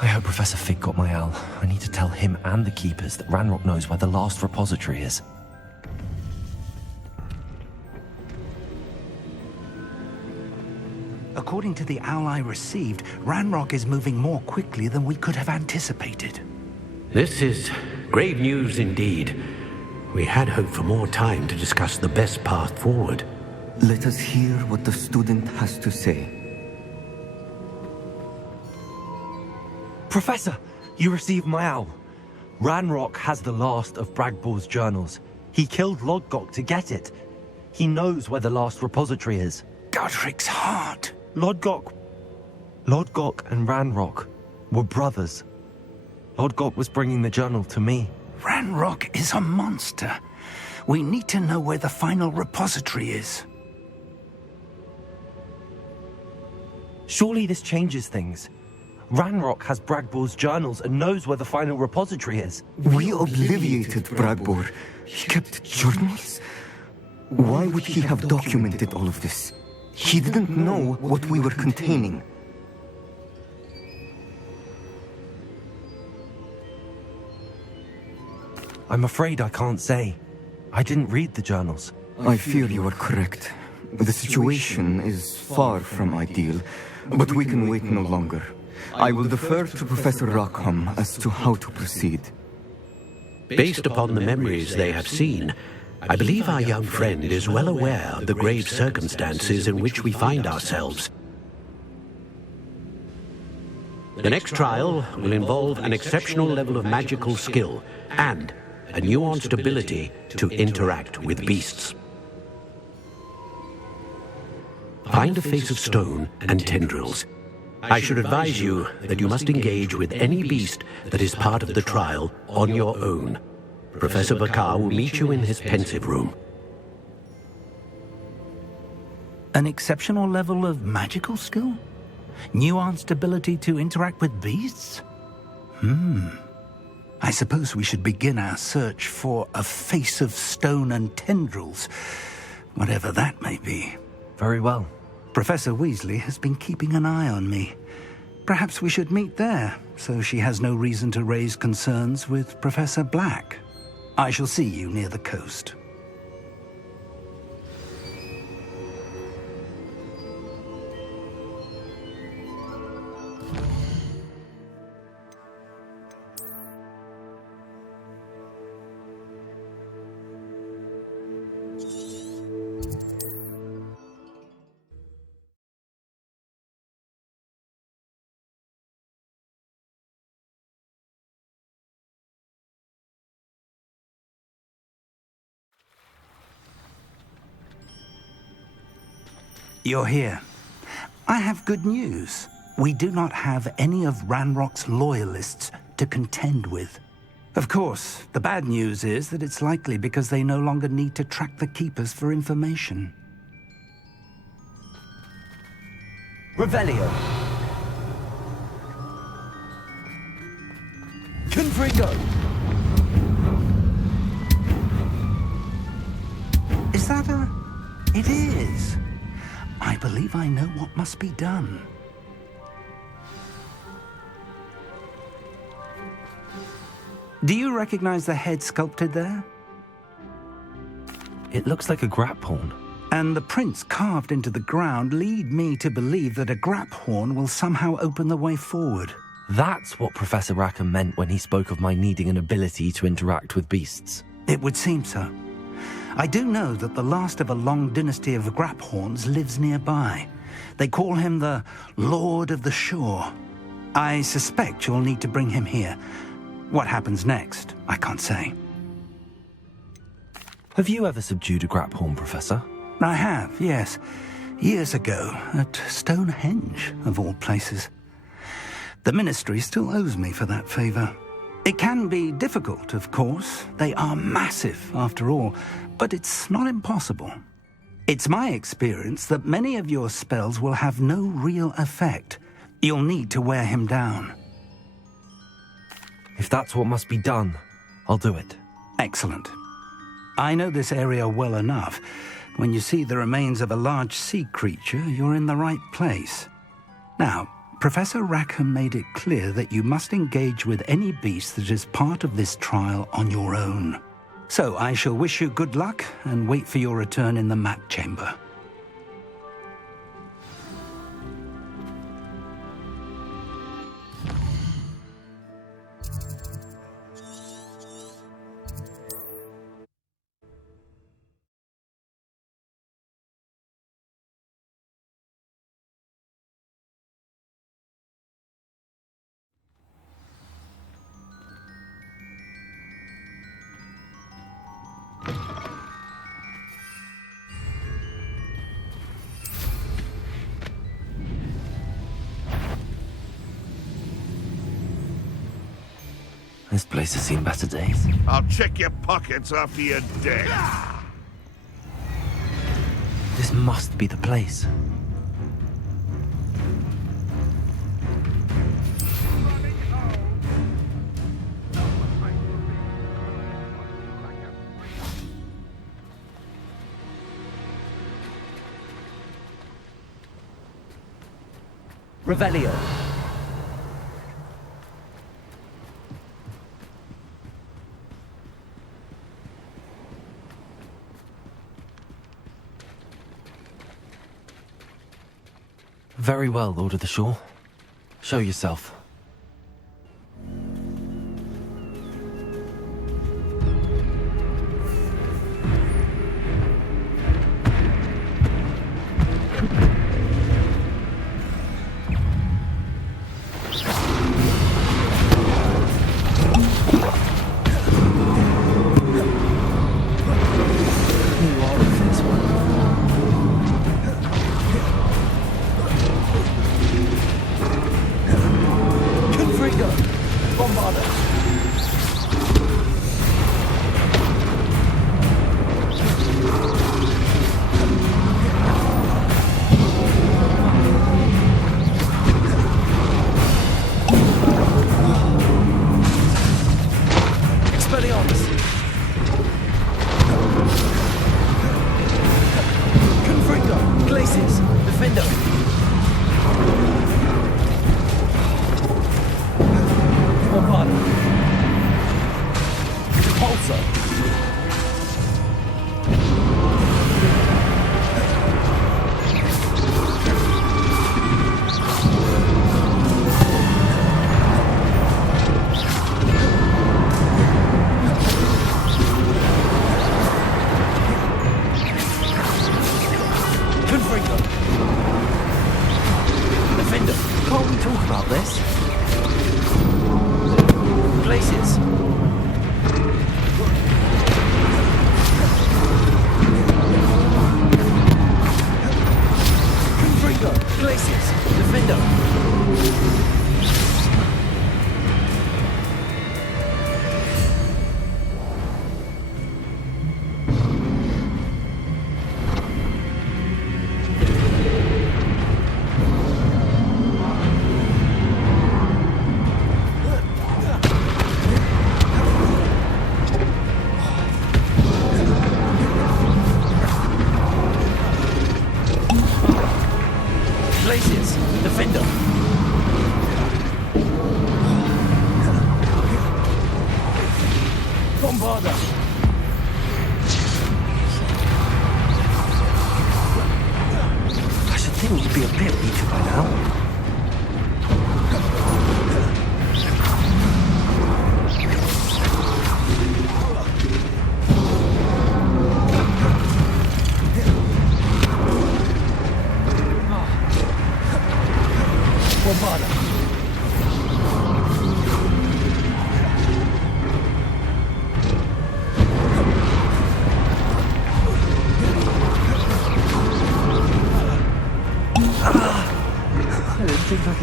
I hope Professor Fig got my owl. I need to tell him and the keepers that Ranrock knows where the last repository is. According to the owl I received, Ranrock is moving more quickly than we could have anticipated. This is grave news indeed. We had hoped for more time to discuss the best path forward. Let us hear what the student has to say. Professor, you received my owl. Ranrock has the last of Bragball's journals. He killed Lodgok to get it. He knows where the last repository is. Godric's heart. Lodgok and Ranrock were brothers. Lodgok was bringing the journal to me. Ranrock is a monster. We need to know where the final repository is. Surely this changes things. Ranrock has Bragball's journals and knows where the final repository is. We obliviated Bragbor. He kept journals? Why would he have documented all of this? He didn't know what we were containing. I'm afraid I can't say. I didn't read the journals. I fear you are correct. The situation is far from ideal, but we can wait no longer. I will defer to Professor Rackham as to how to proceed. Based upon the memories they have seen, I believe our young friend is well aware of the grave circumstances in which we find ourselves. The next trial will involve an exceptional level of magical skill and a nuanced ability to interact with beasts. Find a face of stone and tendrils. I should advise you that you must engage with any beast that is part of the trial on your own. Professor Bakar will meet you in his pensive room. An exceptional level of magical skill? Nuanced ability to interact with beasts? I suppose we should begin our search for a face of stone and tendrils, whatever that may be. Very well. Professor Weasley has been keeping an eye on me. Perhaps we should meet there, so she has no reason to raise concerns with Professor Black. I shall see you near the coast. You're here. I have good news. We do not have any of Ranrock's loyalists to contend with. Of course, the bad news is that it's likely because they no longer need to track the Keepers for information. Revelio. Confringo. Is that a... It is. I believe I know what must be done. Do you recognize the head sculpted there? It looks like a graphorn. And the prints carved into the ground lead me to believe that a graphorn will somehow open the way forward. That's what Professor Rackham meant when he spoke of my needing an ability to interact with beasts. It would seem so. I do know that the last of a long dynasty of graphorns lives nearby. They call him the Lord of the Shore. I suspect you'll need to bring him here. What happens next, I can't say. Have you ever subdued a graphorn, Professor? I have, yes. Years ago, at Stonehenge, of all places. The Ministry still owes me for that favor. It can be difficult, of course. They are massive, after all, but it's not impossible. It's my experience that many of your spells will have no real effect. You'll need to wear him down. If that's what must be done, I'll do it. Excellent. I know this area well enough. When you see the remains of a large sea creature, you're in the right place. Now, Professor Rackham made it clear that you must engage with any beast that is part of this trial on your own. So I shall wish you good luck and wait for your return in the map chamber. This place has seen better days. I'll check your pockets after you're dead. This must be the place. Revelio. Very well, Lord of the Shore. Show yourself.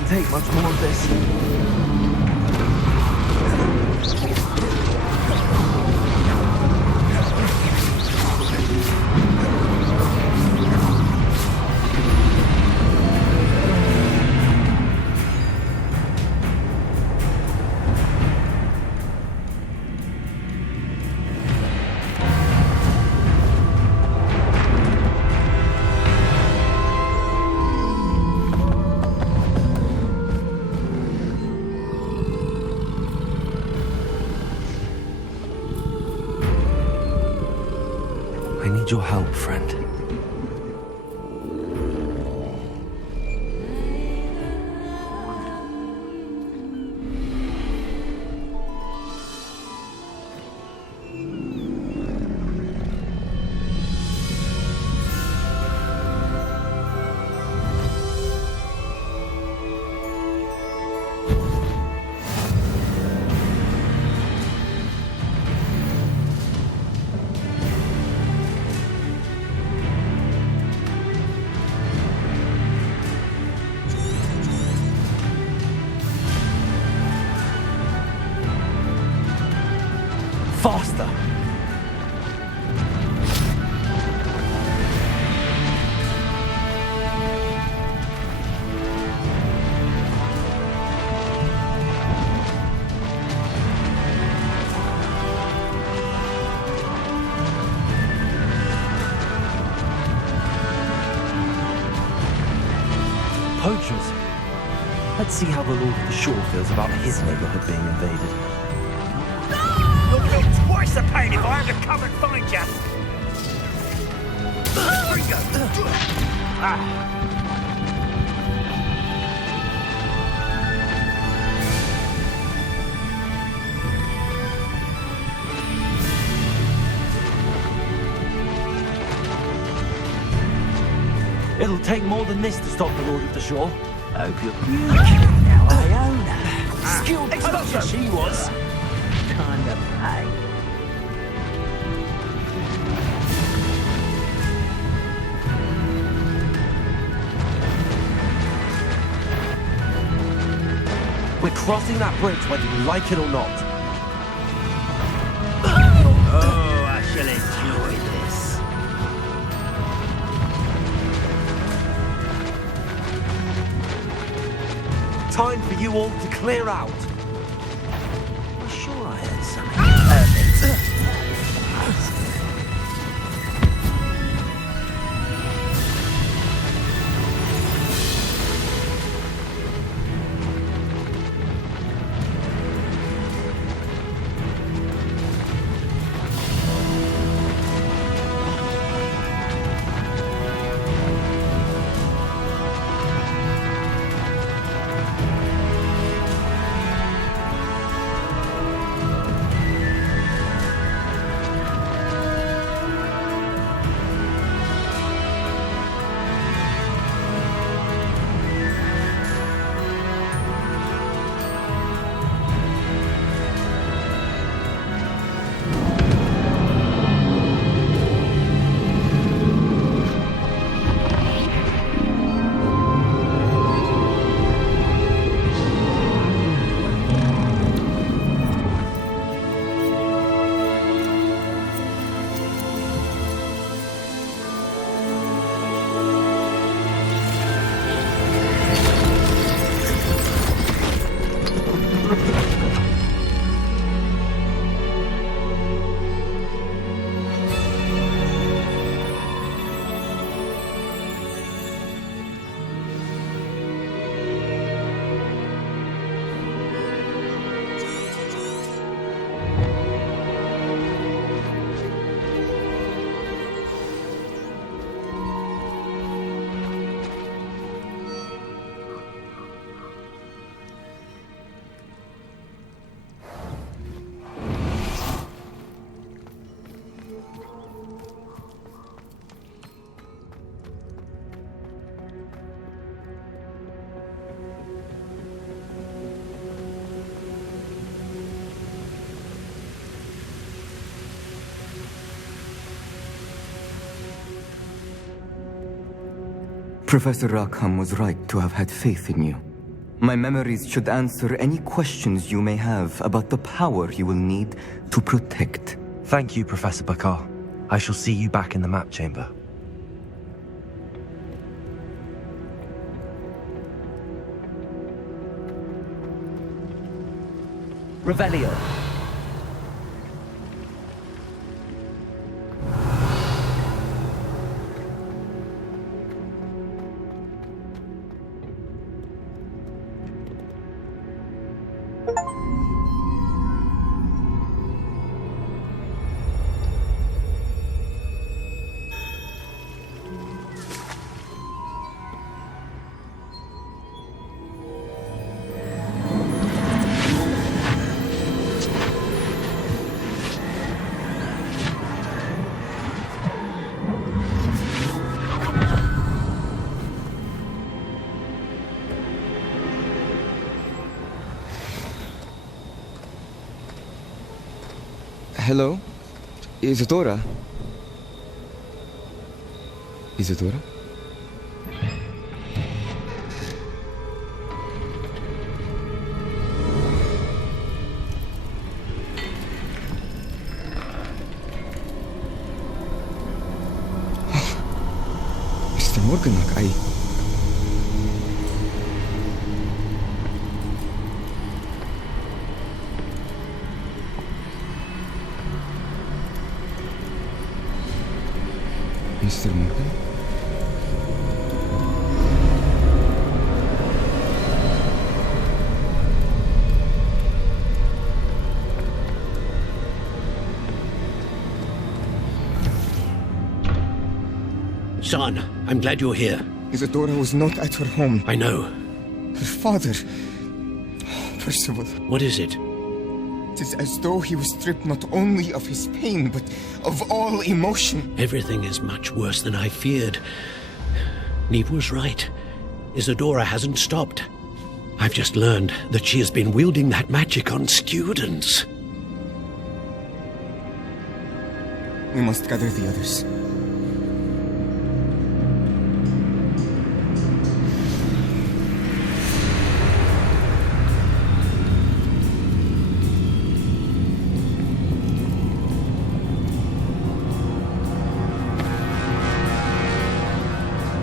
Take much more of this. need your help, friend. Faster! Poachers. Let's see how the Lord of the Shore feels about his neighborhood being invaded. You'll feel twice the pain if I have to come and find you. Here you go. It'll take more than this to stop the Lord of the Shore. Hope you're good now, Iona. Skilled poacher she was. Kind of pain. We're crossing that bridge whether you like it or not. Oh, I shall enjoy this. Time for you all to clear out. I'm sure I heard something. Professor Rackham was right to have had faith in you. My memories should answer any questions you may have about the power you will need to protect. Thank you, Professor Bakar. I shall see you back in the map chamber. Revelio. Hello? Isadora? Isadora? Mr. Morganach, Mr. Morgan? Son, I'm glad you're here. Isadora was not at her home. I know. Her father... Percival. What is it? It is as though he was stripped not only of his pain, but of all emotion. Everything is much worse than I feared. Neve was right. Isadora hasn't stopped. I've just learned that she has been wielding that magic on students. We must gather the others.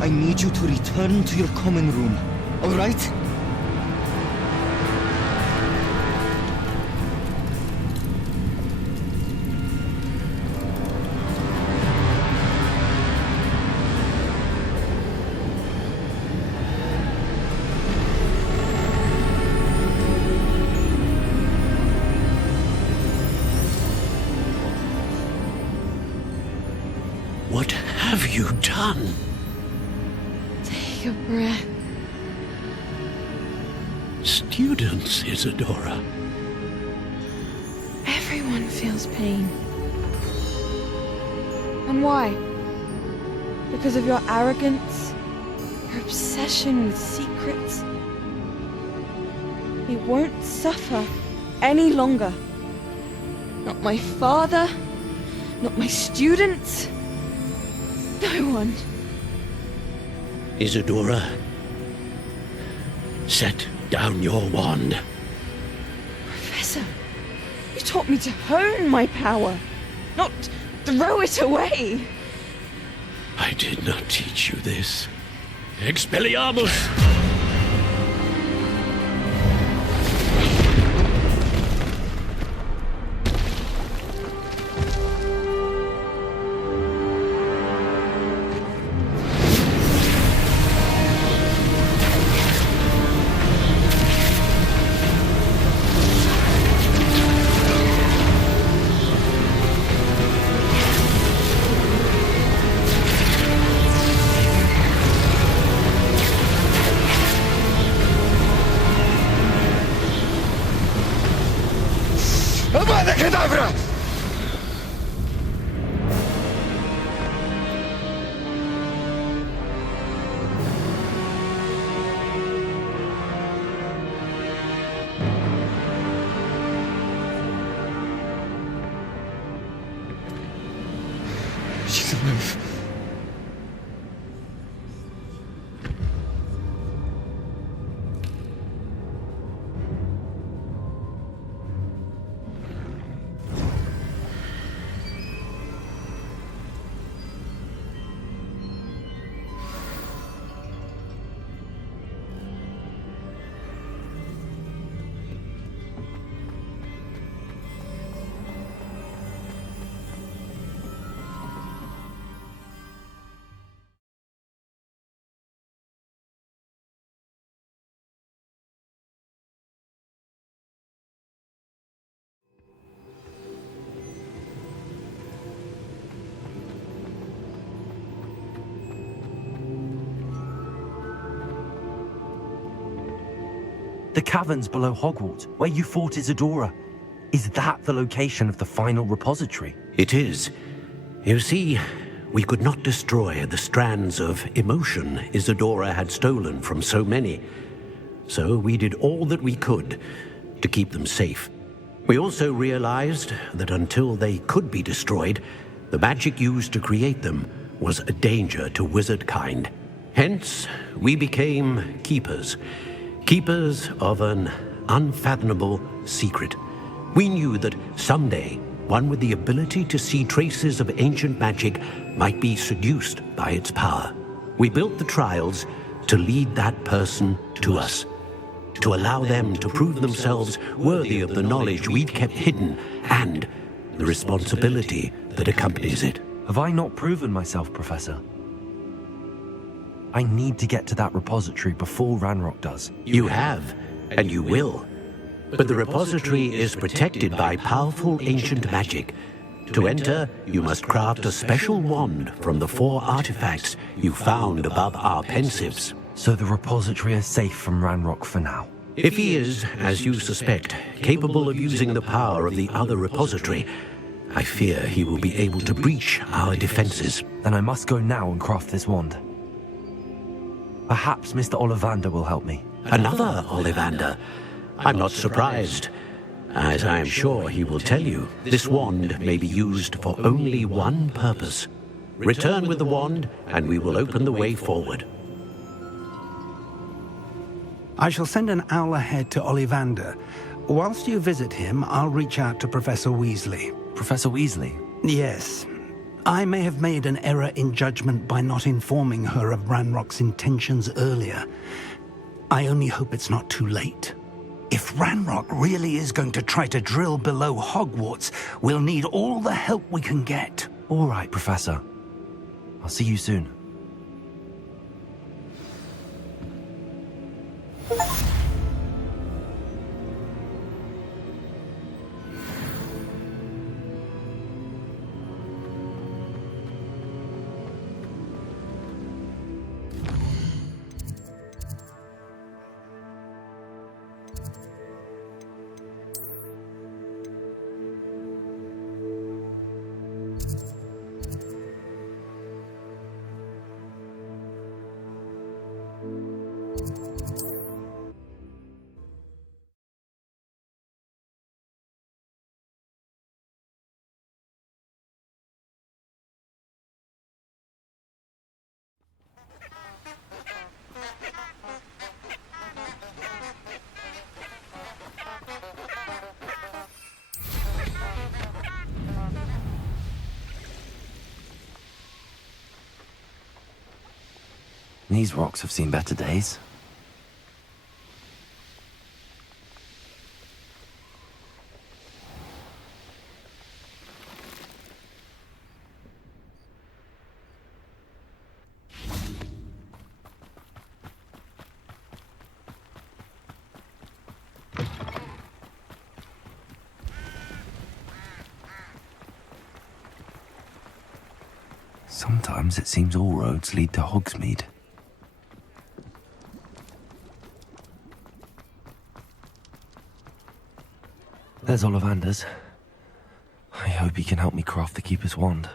I need you to return to your common room, all right? What have you done? Take a breath. Students, Isadora. Everyone feels pain. And why? Because of your arrogance? Your obsession with secrets? He won't suffer any longer. Not my father, not my students, no one. Isadora, set down your wand. Professor, you taught me to hone my power, not throw it away. I did not teach you this. Expelliarmus! Avada Kedavra! She's alive. The caverns below Hogwarts, where you fought Isadora. Is that the location of the final repository? It is. You see, we could not destroy the strands of emotion Isadora had stolen from so many. So we did all that we could to keep them safe. We also realized that until they could be destroyed, the magic used to create them was a danger to wizard kind. Hence, we became keepers. Keepers of an unfathomable secret. We knew that someday, one with the ability to see traces of ancient magic might be seduced by its power. We built the trials to lead that person to us, to allow them to prove themselves worthy of the knowledge we'd kept hidden and the responsibility that accompanies it. Have I not proven myself, Professor? I need to get to that repository before Ranrock does. You have, and you will. But the repository is protected by powerful ancient magic. To enter, you must craft a special wand from the 4 artifacts you found above our pensives. So the repository is safe from Ranrock for now. If he is, as you suspect, capable of using the power of the other repository, I fear he will be able to breach our defenses. Then I must go now and craft this wand. Perhaps Mr. Ollivander will help me. Another Ollivander? I'm not surprised. As I am sure he will tell you, this wand may be used for only one purpose. Return with the wand, and we will open the way forward. I shall send an owl ahead to Ollivander. Whilst you visit him, I'll reach out to Professor Weasley. Professor Weasley? Yes. I may have made an error in judgment by not informing her of Ranrock's intentions earlier. I only hope it's not too late. If Ranrock really is going to try to drill below Hogwarts, we'll need all the help we can get. All right, Professor. I'll see you soon. These rocks have seen better days. Sometimes it seems all roads lead to Hogsmeade. There's Ollivander's. I hope he can help me craft the Keeper's wand.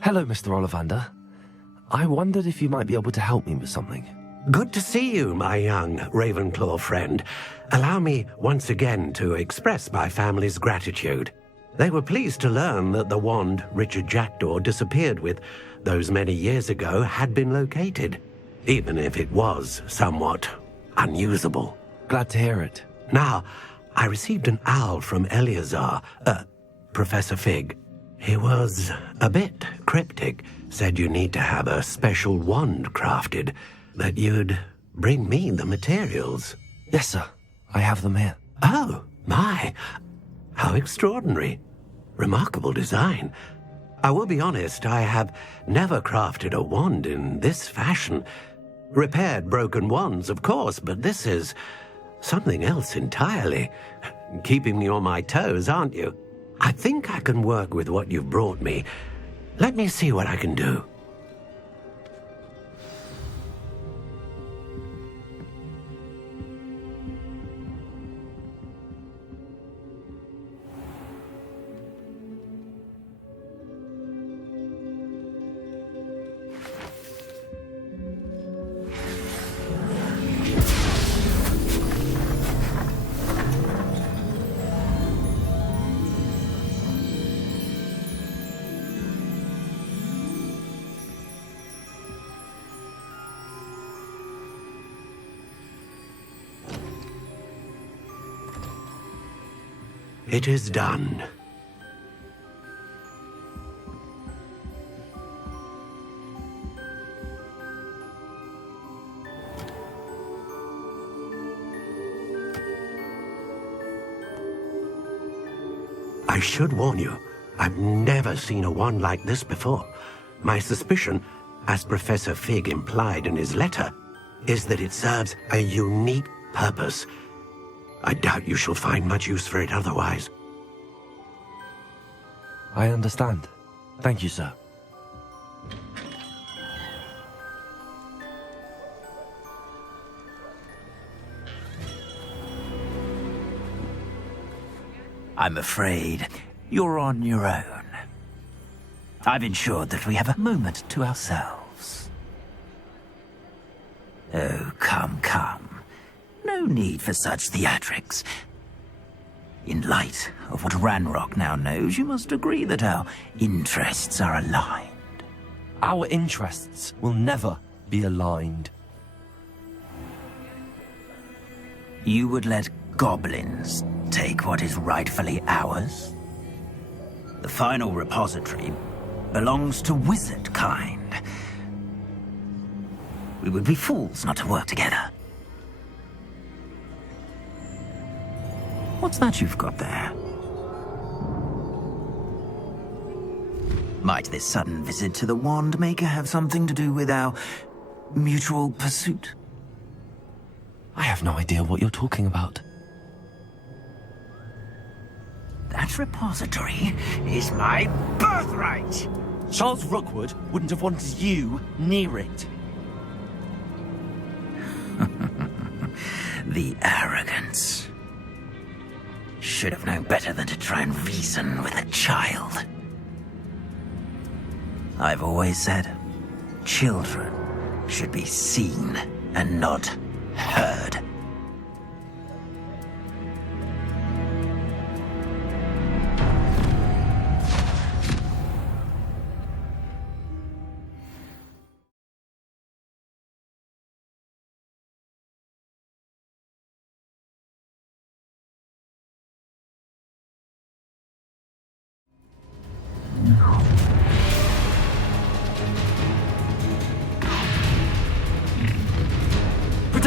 Hello, Mr. Ollivander. I wondered if you might be able to help me with something. Good to see you, my young Ravenclaw friend. Allow me once again to express my family's gratitude. They were pleased to learn that the wand Richard Jackdaw disappeared with those many years ago had been located, even if it was somewhat unusable. Glad to hear it. Now, I received an owl from Eleazar, Professor Fig. He was a bit cryptic, said you need to have a special wand crafted, that you'd bring me the materials. Yes, sir. I have them here. Oh, my. How extraordinary. Remarkable design. I will be honest, I have never crafted a wand in this fashion. Repaired broken wands, of course, but this is something else entirely. Keeping me on my toes, aren't you? I think I can work with what you've brought me. Let me see what I can do. It is done. I should warn you, I've never seen a wand like this before. My suspicion, as Professor Fig implied in his letter, is that it serves a unique purpose. I doubt you shall find much use for it otherwise. I understand. Thank you, sir. I'm afraid you're on your own. I've ensured that we have a moment to ourselves. Oh, come, come. No need for such theatrics. In light of what Ranrock now knows, you must agree that our interests are aligned. Our interests will never be aligned. You would let goblins take what is rightfully ours? The final repository belongs to wizard kind. We would be fools not to work together. What's that you've got there? Might this sudden visit to the Wand Maker have something to do with our mutual pursuit? I have no idea what you're talking about. That repository is my birthright! Charles Rookwood wouldn't have wanted you near it. The arrogance. Should have known better than to try and reason with a child. I've always said, children should be seen and not heard.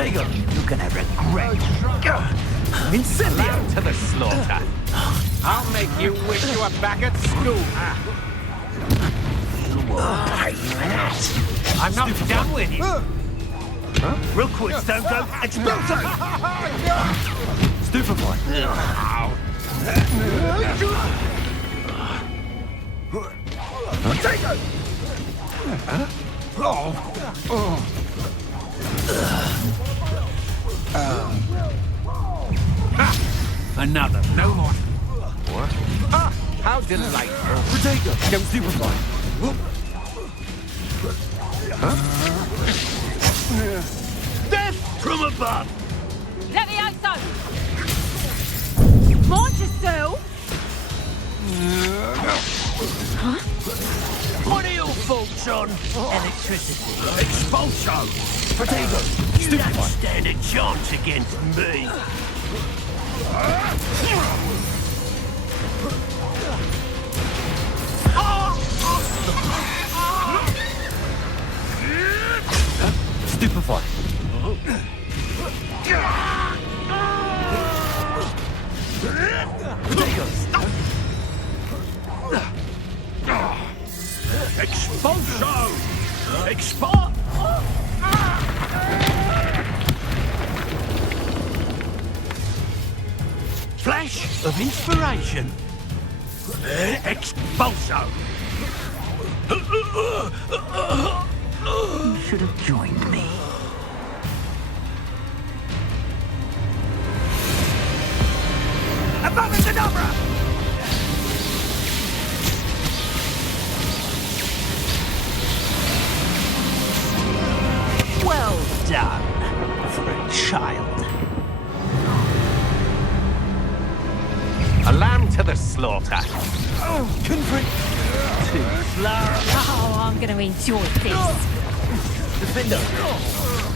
You're gonna regret. Incendio to the slaughter. I'll make you wish you were back at school. I'm not done with you. Rookwoods don't go explosive! Stupefy. Another. No more. What? Ah, how delightful. Potato. Go Stupefy. Death from above! Levioso! Mind yourself! What are your faults on electricity? Expulsion. Potato. You don't stand a chance against me. Stupefy. Potatoes. Expulsion! Expel! Flash of inspiration. Expulsion! You should have joined me. Abracadabra! Well done for a child. A lamb to the slaughter. Conflict. Oh, I'm gonna enjoy this. Defender.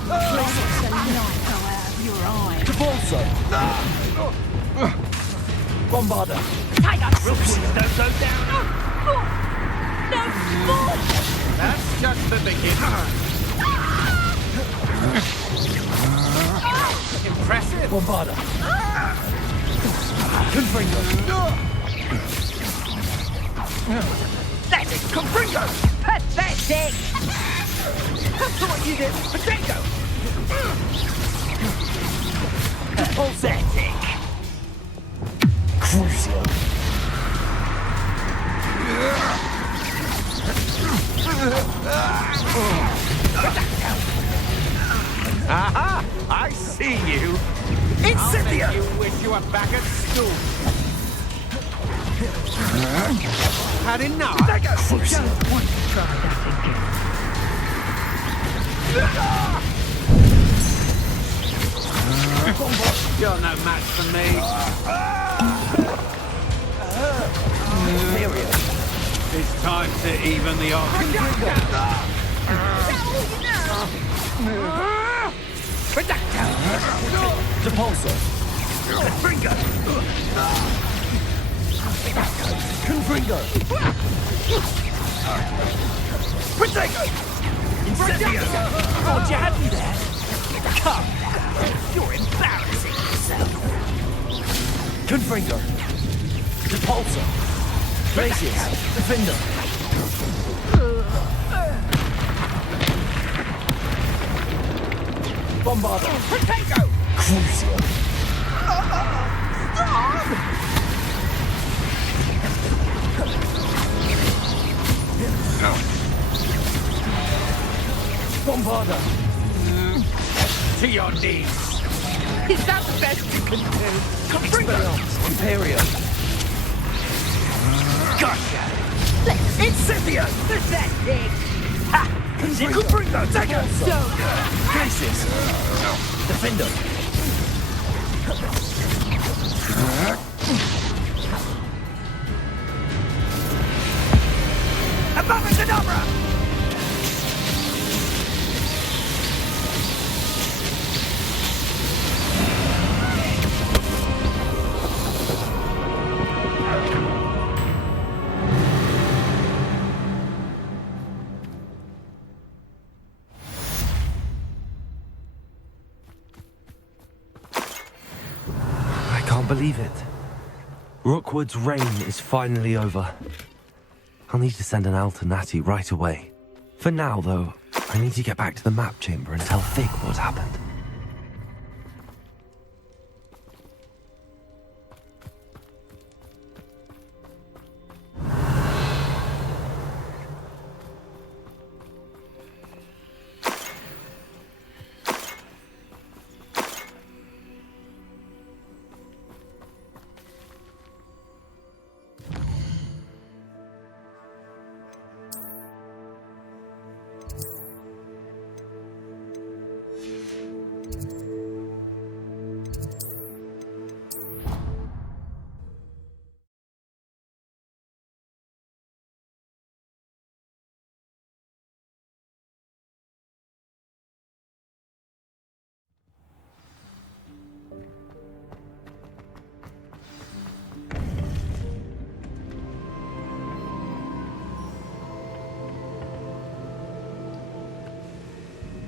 Let the light go out of your eyes. Divorcer. Bombarder! Rookwood, don't go down! No, more! That's just the beginning. Impressive. Bombarder! Confringo! That's it, Confringo! Pathetic! That's what you did, Potato! Pathetic! Crucial! Aha! I see you! Incipient! I'll make you wish you were back at school. Had enough? Crucial! You're no match for me. It's time to even the odds. Depulso! Confringo! Confringo! Potato! Incipient! Thought you had me there! Come now! You're embarrassing yourself! Confringo! Depulso! Glacius! Defender! Bombarder! Potato! Crucial! Bombarder! To your knees! Is that the best you can do? Expelliarmus! Imperio! Gotcha! Incipient! Pathetic! Ha! Confringo! Take it! Glacius! Defender! Abacadabra! I can't believe it. Rookwood's reign is finally over. I'll need to send an alternati right away. For now, though, I need to get back to the map chamber and tell Fig what happened.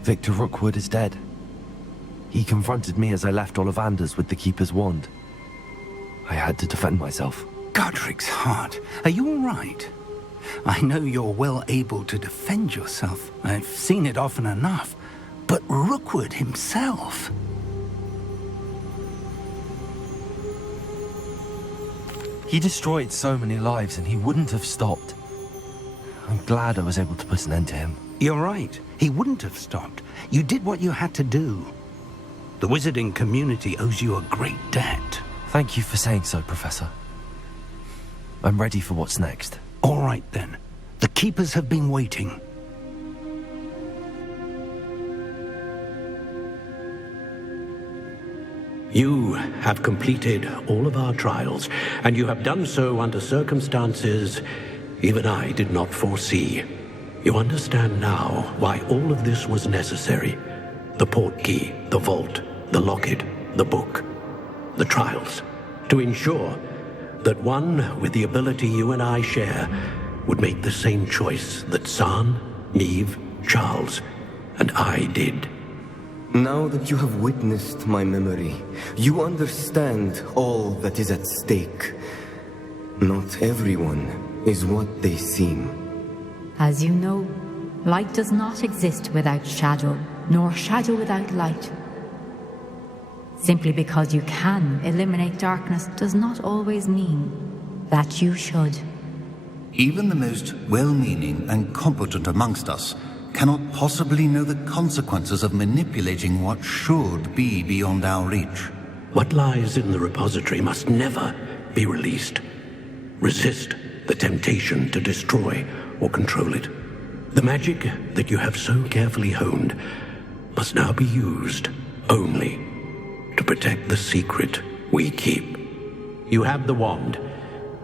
Victor Rookwood is dead. He confronted me as I left Ollivanders with the Keeper's wand. I had to defend myself. Godric's heart, are you all right? I know you're well able to defend yourself. I've seen it often enough. But Rookwood himself... He destroyed so many lives and he wouldn't have stopped. I'm glad I was able to put an end to him. You're right. He wouldn't have stopped. You did what you had to do. The wizarding community owes you a great debt. Thank you for saying so, Professor. I'm ready for what's next. All right, then. The Keepers have been waiting. You have completed all of our trials, and you have done so under circumstances even I did not foresee. You understand now why all of this was necessary. The portkey, the vault, the locket, the book, the trials. To ensure that one with the ability you and I share would make the same choice that San, Neve, Charles, and I did. Now that you have witnessed my memory, you understand all that is at stake. Not everyone is what they seem. As you know, light does not exist without shadow, nor shadow without light. Simply because you can eliminate darkness does not always mean that you should. Even the most well-meaning and competent amongst us cannot possibly know the consequences of manipulating what should be beyond our reach. What lies in the repository must never be released. Resist the temptation to destroy or control it. The magic that you have so carefully honed must now be used only to protect the secret we keep. You have the wand.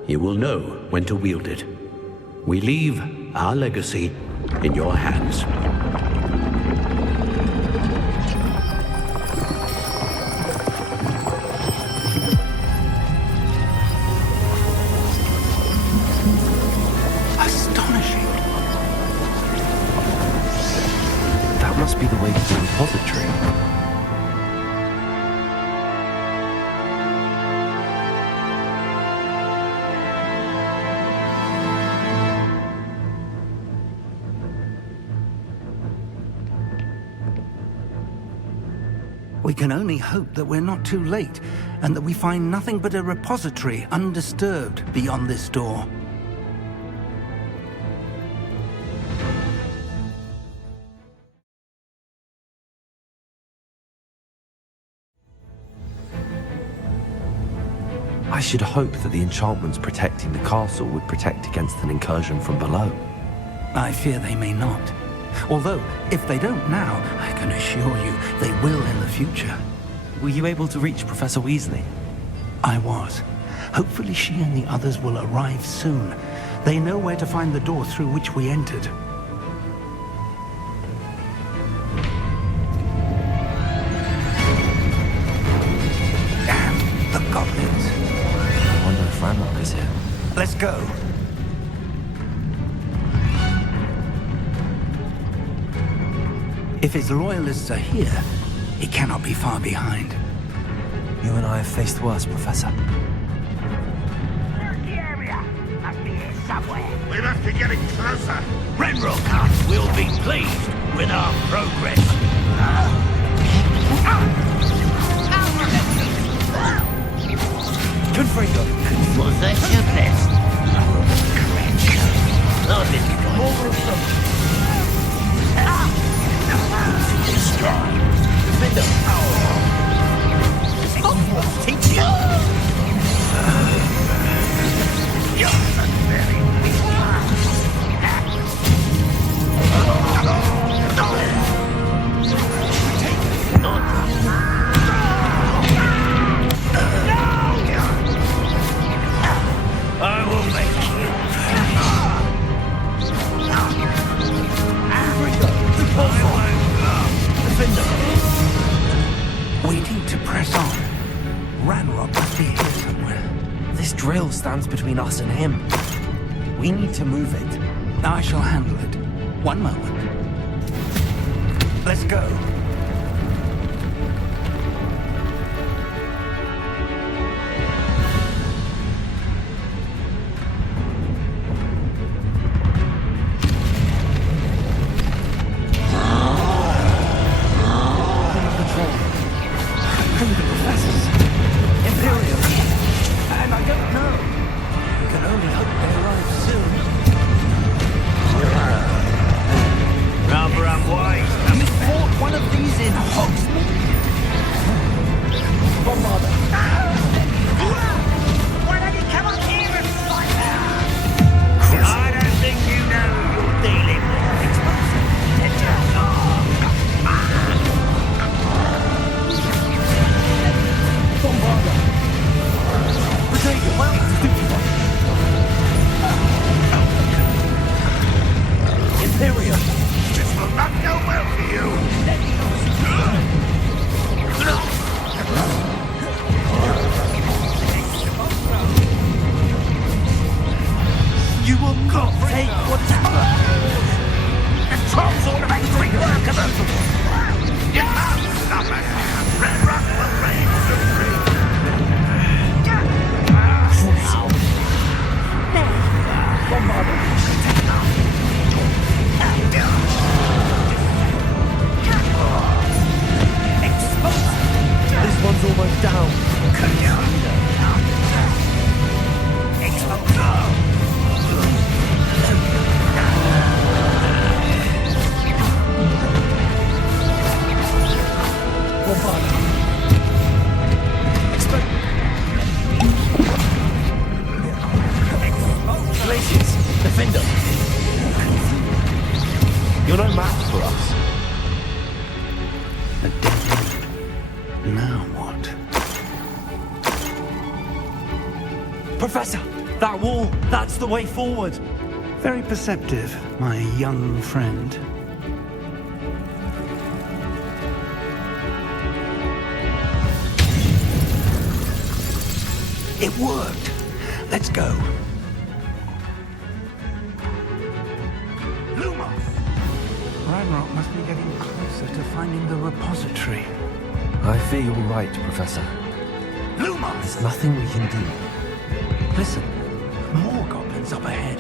You will know when to wield it. We leave our legacy in your hands. Astonishing. That must be the way to the repository. We can only hope that we're not too late, and that we find nothing but a repository undisturbed beyond this door. I should hope that the enchantments protecting the castle would protect against an incursion from below. I fear they may not. Although, if they don't now, I can assure you they will in the future. Were you able to reach Professor Weasley? I was. Hopefully she and the others will arrive soon. They know where to find the door through which we entered. And the goblins. I wonder if Ranrock is here. Let's go. If his loyalists are here, he cannot be far behind. You and I have faced worse, Professor. Search the area. Must be here somewhere. We must be getting closer. Ranrock will be pleased with our progress. Confringo. Was that your best? Oh, this is more of them. Defender. Hogwarts teach you. I will make you. We need to press on. Ranrock must be here somewhere. This drill stands between us and him. We need to move it. I shall handle it. One moment. Let's go. One of take what is The trolls ought to make quick work of them! You can't stop us! Red Rock will reign supreme! This one's almost down. Glaciers, defender. You're no match for us. A dead end. Now what? Professor, that wall, that's the way forward. Very perceptive, my young friend. It worked. Let's go. Ranrock must be getting closer to finding the repository. I fear you're right, Professor. There's nothing we can do. Listen, more goblins up ahead.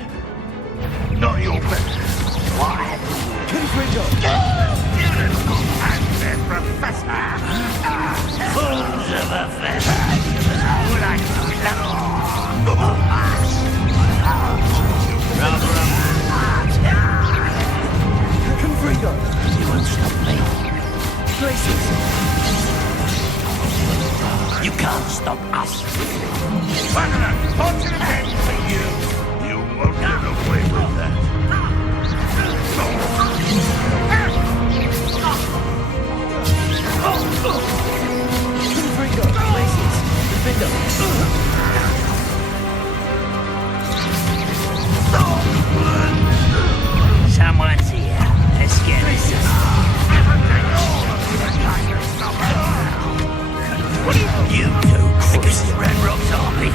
Not your best. Why? Confringo! And their professor! Fools of a feather! Like Confringo! You won't stop me. Places! You can't stop us. One of them, fortunate end for you! You won't get away with that. Confringo! Places! Defender! Someone's here. Let's get this. You two against Red Rock's army.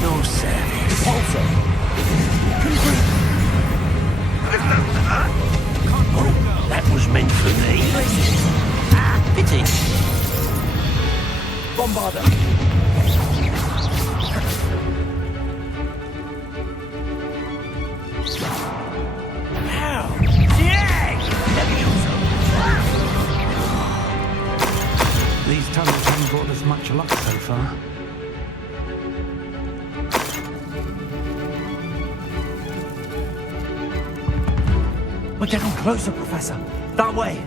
No service. Also! Oh, that was meant for me. Pity. Bombarder! These tunnels haven't brought us much luck so far. We're getting closer, Professor. That way.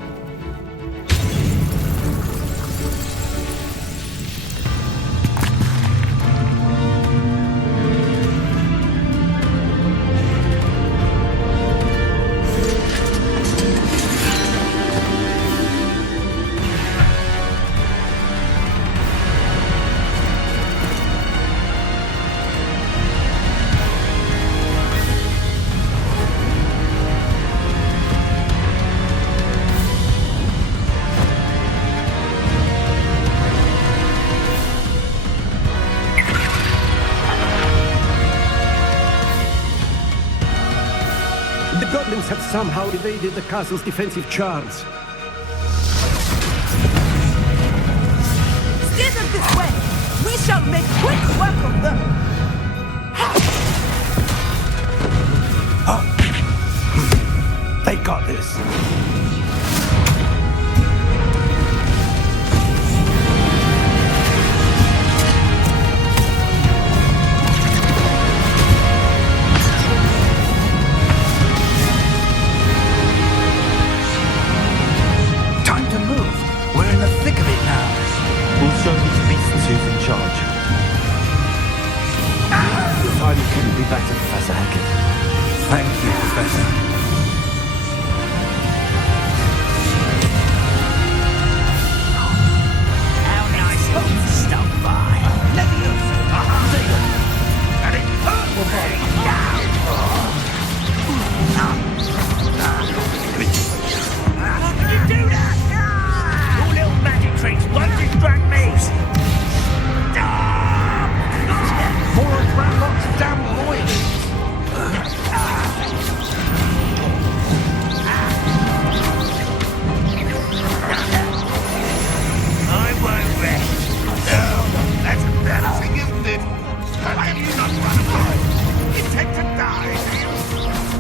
The goblins have somehow evaded the castle's defensive charms. Steer them this way! We shall make quick work of them! They got this. Time to move. We're in the thick of it now. We'll show these beasts who's in charge. Your timing couldn't be better, Professor Hackett. Thank you, Professor. How nice of you to stop by.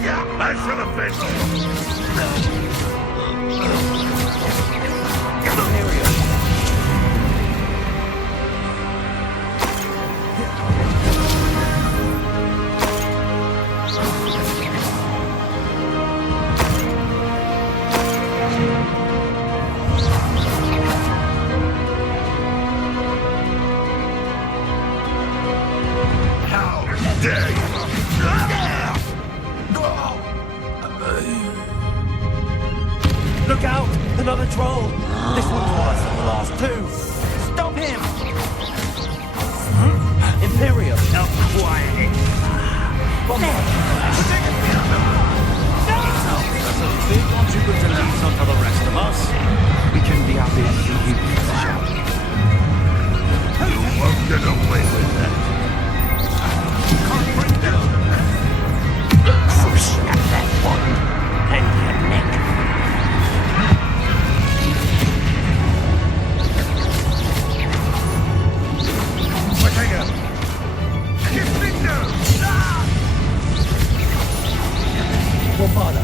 I should have been. Look out! Another troll! This one's worse than the last two! Stop him! Imperium! Now quiet it. That's a big contributor to leave some for the rest of us. We couldn't be happy to see you beat the shout. You won't get away with that. Can't bring down. Snap that one and your neck. Ortega! Kiss me down! Bombarda!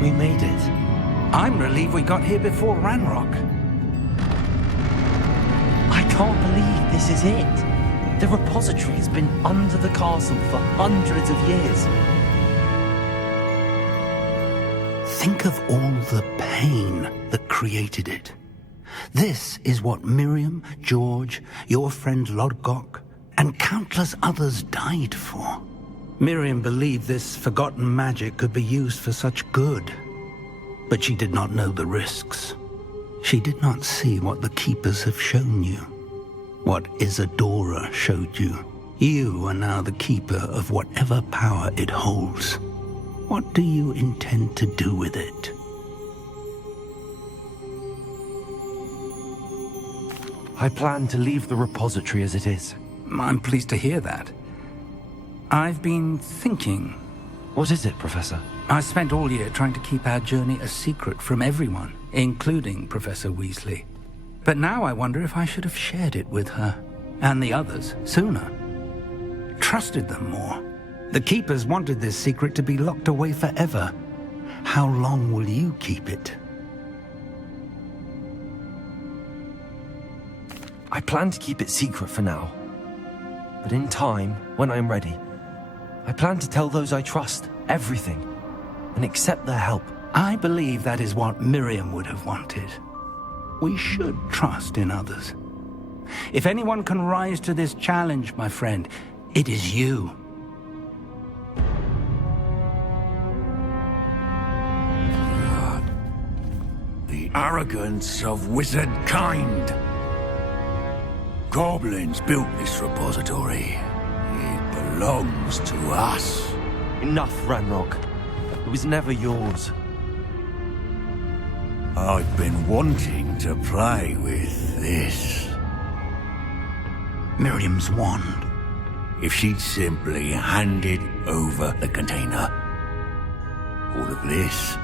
We made it. I'm relieved we got here before Ranrock. I can't believe this is it. The repository has been under the castle for hundreds of years. Think of all the pain that created it. This is what Miriam, George, your friend Lodgok, and countless others died for. Miriam believed this forgotten magic could be used for such good. But she did not know the risks. She did not see what the Keepers have shown you. What Isadora showed you. You are now the Keeper of whatever power it holds. What do you intend to do with it? I plan to leave the repository as it is. I'm pleased to hear that. I've been thinking. What is it, Professor? I spent all year trying to keep our journey a secret from everyone, including Professor Weasley. But now I wonder if I should have shared it with her, and the others, sooner. Trusted them more. The Keepers wanted this secret to be locked away forever. How long will you keep it? I plan to keep it secret for now. But in time, when I'm ready, I plan to tell those I trust everything and accept their help. I believe that is what Miriam would have wanted. We should trust in others. If anyone can rise to this challenge, my friend, it is you. The arrogance of wizard kind. Goblins built this repository. It belongs to us. Enough, Ranrock. It was never yours. I've been wanting to play with this. Miriam's wand. If she'd simply handed over the container, all of this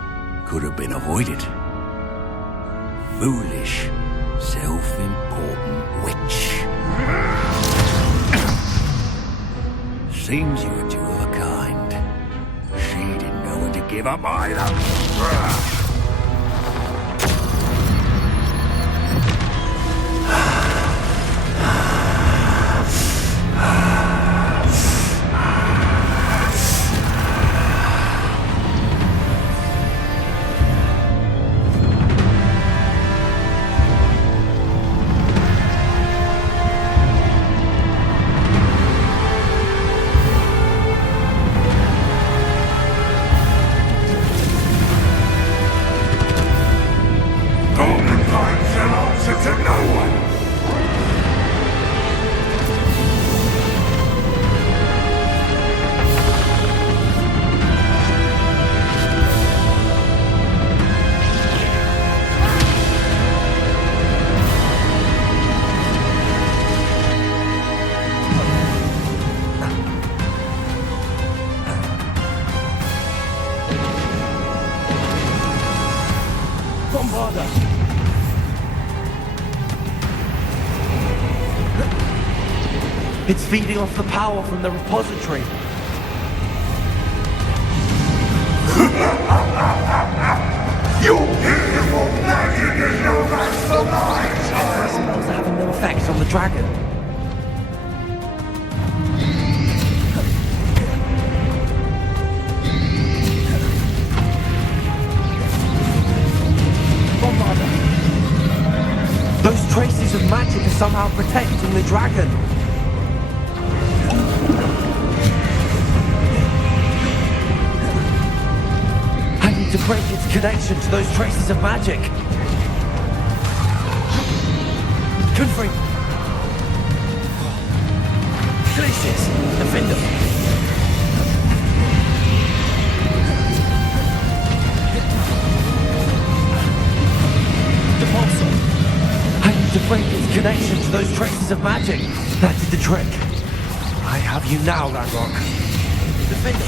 could have been avoided. Foolish, self-important witch. Seems you were two of a kind. She didn't know when to give up either. It's feeding off the power from the repository. Your beautiful magic is no match for mine, child! Spells are having no effect on the dragon. Bombarder. Those traces of magic are somehow protecting the dragon. To break its connection to those traces of magic. Confront. Glaciers. Defender. Depulsor. I need to break its connection to those traces of magic. That did the trick. I have you now, Ranrock. Defender.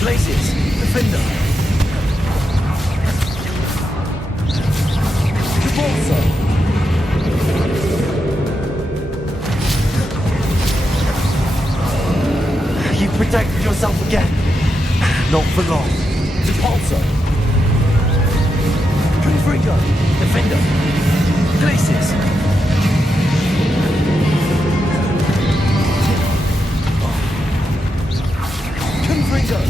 Places, defender. Depulsor. You protected yourself again. Not for long. Depulsor. Confringo. Defender. Places. Confringo.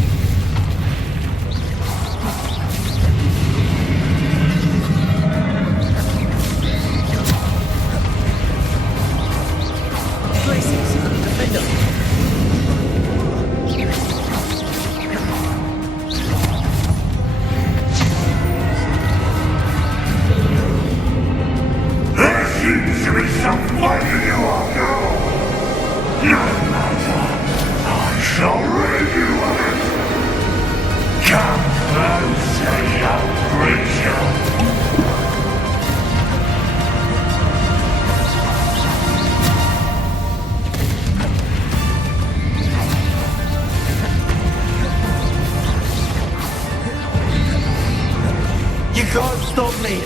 You can't stop me!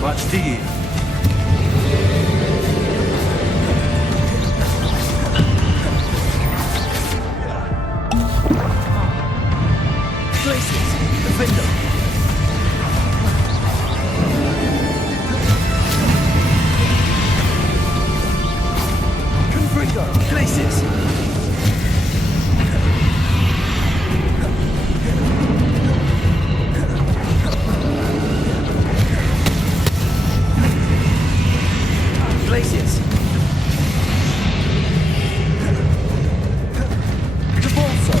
much, do you? Places, defender. Confringo, places. Places. Devolso.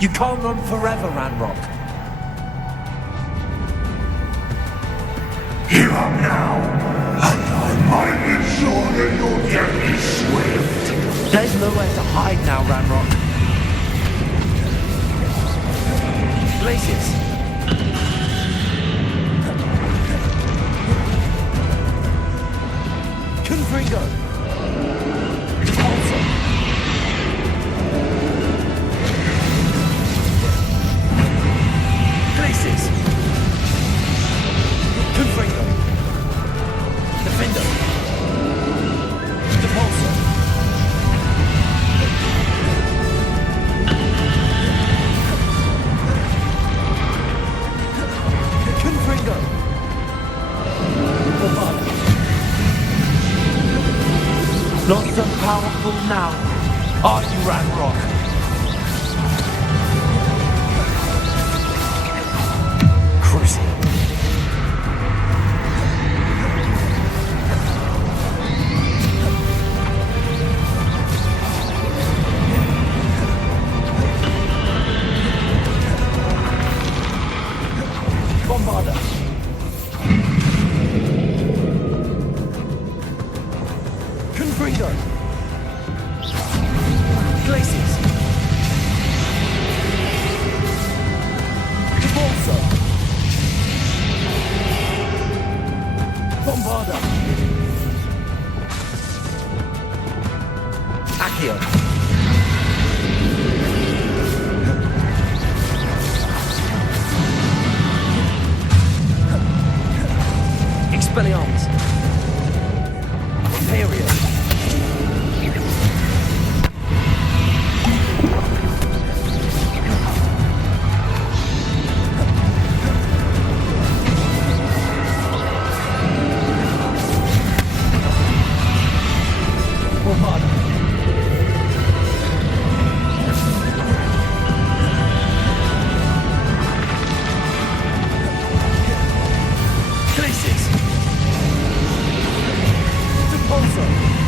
You can't run forever, Ranrock. Give up now, and I might ensure that your death is swift. There's nowhere to hide now, Ranrock. Places. Confringo. Devolso. Places. Confringo. Defender. Devolso. Confringo. Not so powerful now, are you, Ranrock? Cruising. Bombarder. Confringo. Places. Devolso. Bombarder. Accio. Expelliarmus. Imperial. Places. Devolso.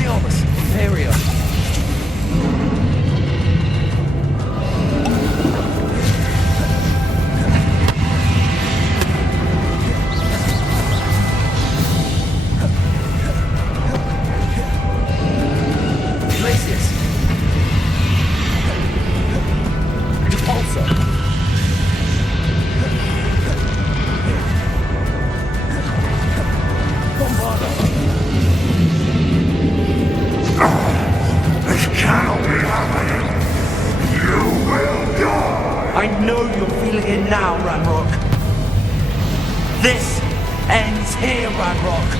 Expelliarmus! Imperio! I know you're feeling it now, Ranrock. This ends here, Ranrock.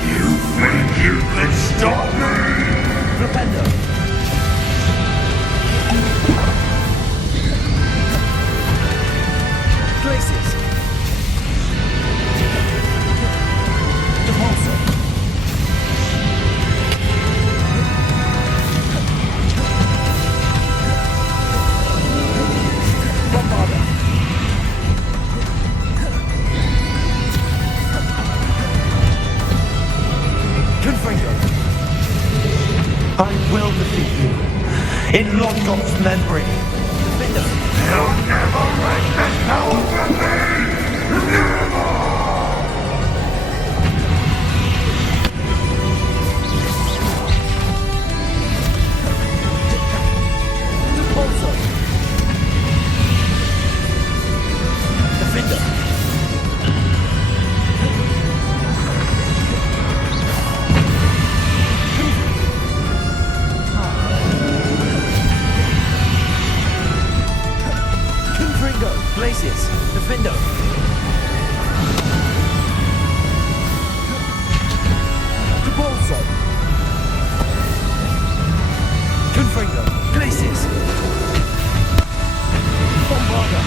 You think you can stop me? Defender. Glacius. Depulsor. I will defeat you in London's memory. You'll never wreak this power from me! Never! Defender. Glacius, Defender. Depulsor. Confringo, Glacius. Bombarder.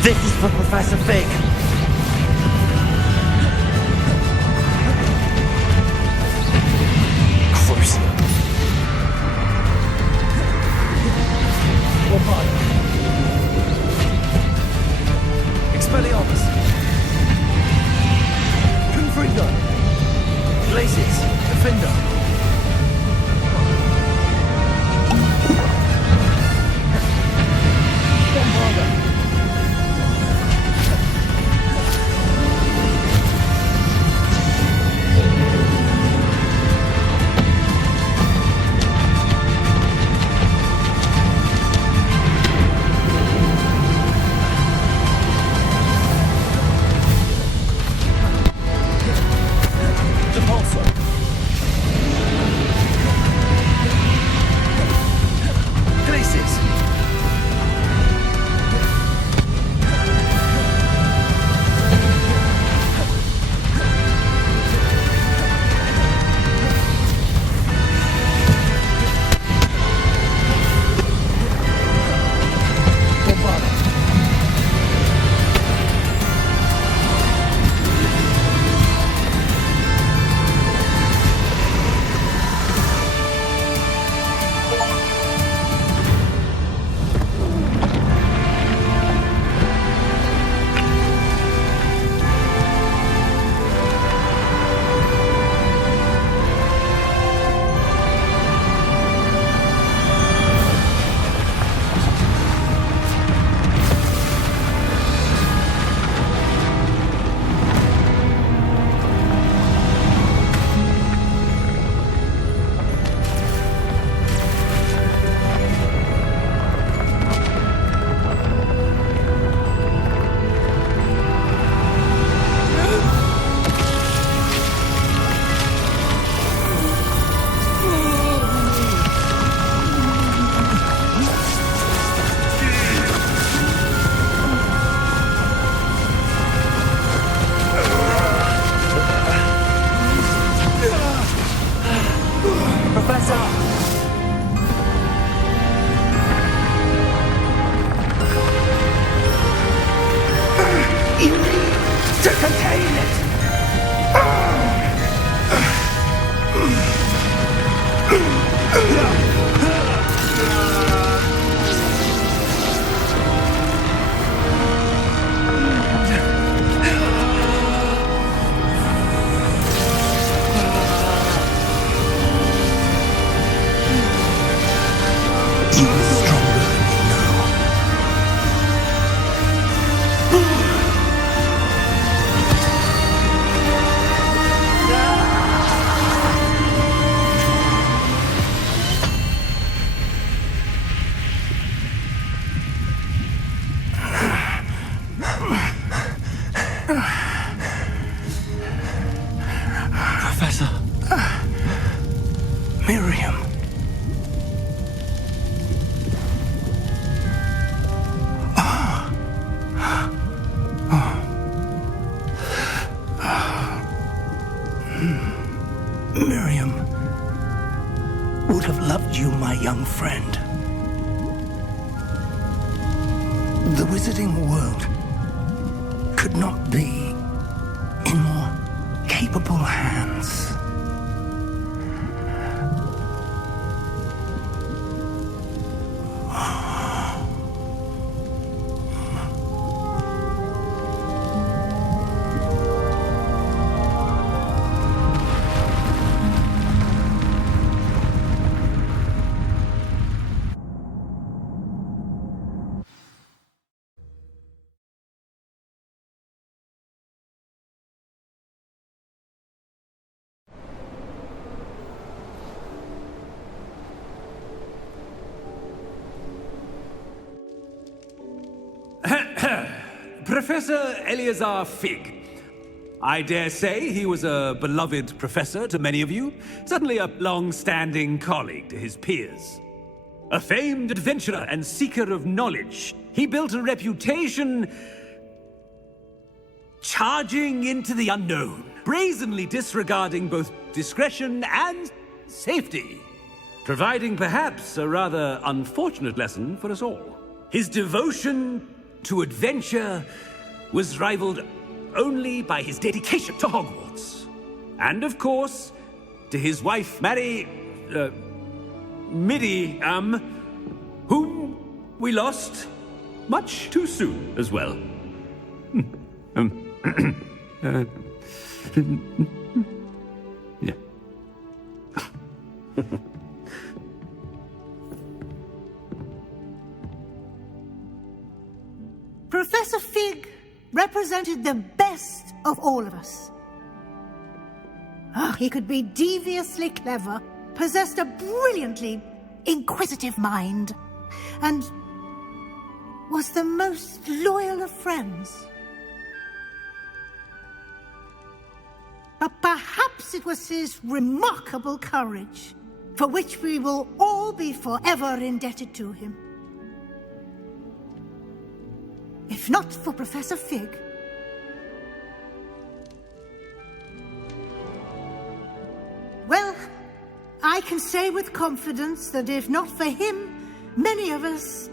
This is for Professor Fig. Crucial. Bombarder. Expelliarmus. Confringo. Glacius, Defender. Bombarder. Professor. Miriam. Miriam would have loved you, my young friend. The wizarding world could not be in more capable hands. Professor Eleazar Fig. I dare say he was a beloved professor to many of you, certainly a long-standing colleague to his peers. A famed adventurer and seeker of knowledge, he built a reputation charging into the unknown, brazenly disregarding both discretion and safety, providing perhaps a rather unfortunate lesson for us all. His devotion to adventure was rivaled only by his dedication to Hogwarts. And of course, to his wife, Middy, whom we lost much too soon as well. Yeah. Professor Fig represented the best of all of us. He could be deviously clever, possessed a brilliantly inquisitive mind, and was the most loyal of friends. But perhaps it was his remarkable courage, for which we will all be forever indebted to him. If not for Professor Fig, well, I can say with confidence that if not for him, many of us,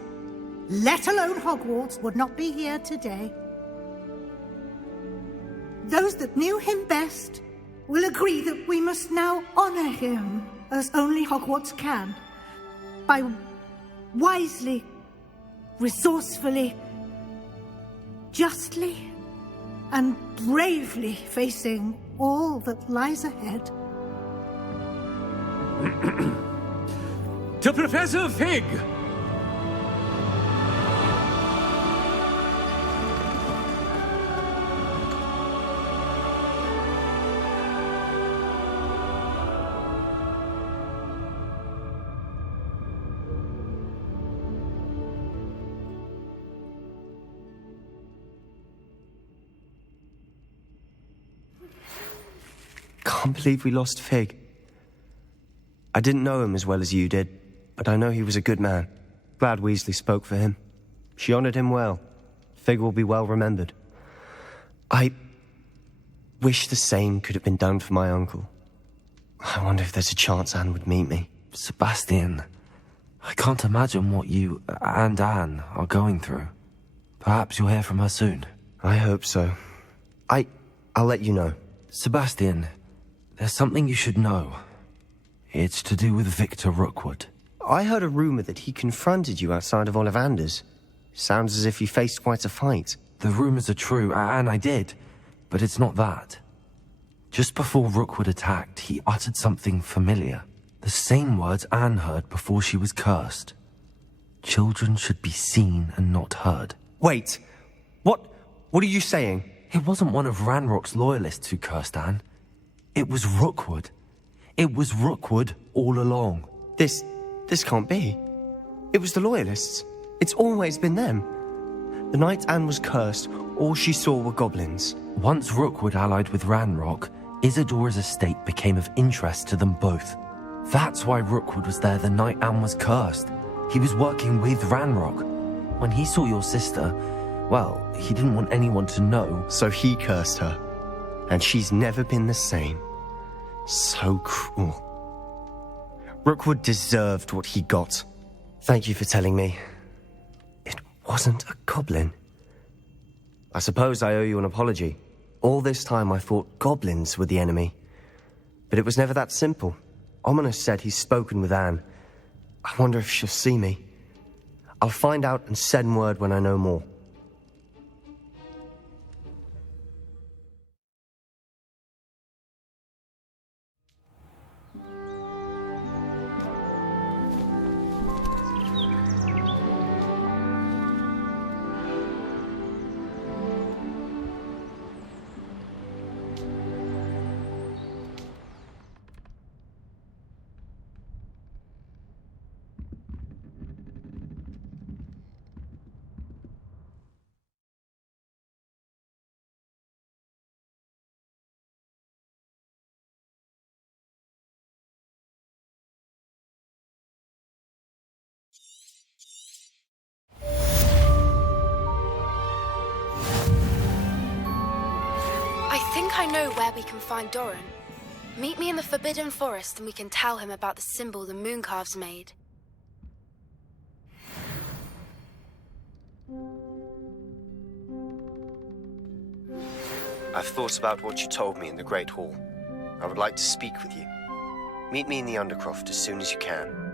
let alone Hogwarts, would not be here today. Those that knew him best will agree that we must now honor him as only Hogwarts can, by wisely, resourcefully, justly and bravely facing all that lies ahead. To Professor Fig! Can't believe we lost Fig. I didn't know him as well as you did, but I know he was a good man. Glad Weasley spoke for him. She honored him well. Fig will be well remembered. I wish the same could have been done for my uncle. I wonder if there's a chance Anne would meet me. Sebastian, I can't imagine what you and Anne are going through. Perhaps you'll hear from her soon. I hope so. I'll let you know. Sebastian, there's something you should know. It's to do with Victor Rookwood. I heard a rumor that he confronted you outside of Ollivander's. Sounds as if you faced quite a fight. The rumors are true, and I did, but it's not that. Just before Rookwood attacked, he uttered something familiar. The same words Anne heard before she was cursed. Children should be seen and not heard. Wait, what are you saying? It wasn't one of Ranrock's loyalists who cursed Anne. It was Rookwood. It was Rookwood all along. This can't be. It was the loyalists. It's always been them. The night Anne was cursed, all she saw were goblins. Once Rookwood allied with Ranrock, Isadora's estate became of interest to them both. That's why Rookwood was there the night Anne was cursed. He was working with Ranrock. When he saw your sister, well, he didn't want anyone to know. So he cursed her. And she's never been the same. So cruel. Rookwood deserved what he got. Thank you for telling me. It wasn't a goblin. I suppose I owe you an apology. All this time I thought goblins were the enemy. But it was never that simple. Ominous said he's spoken with Anne. I wonder if she'll see me. I'll find out and send word when I know more. I know where we can find Doran. Meet me in the Forbidden Forest and we can tell him about the symbol the Mooncalves made. I've thought about what you told me in the Great Hall. I would like to speak with you. Meet me in the Undercroft as soon as you can.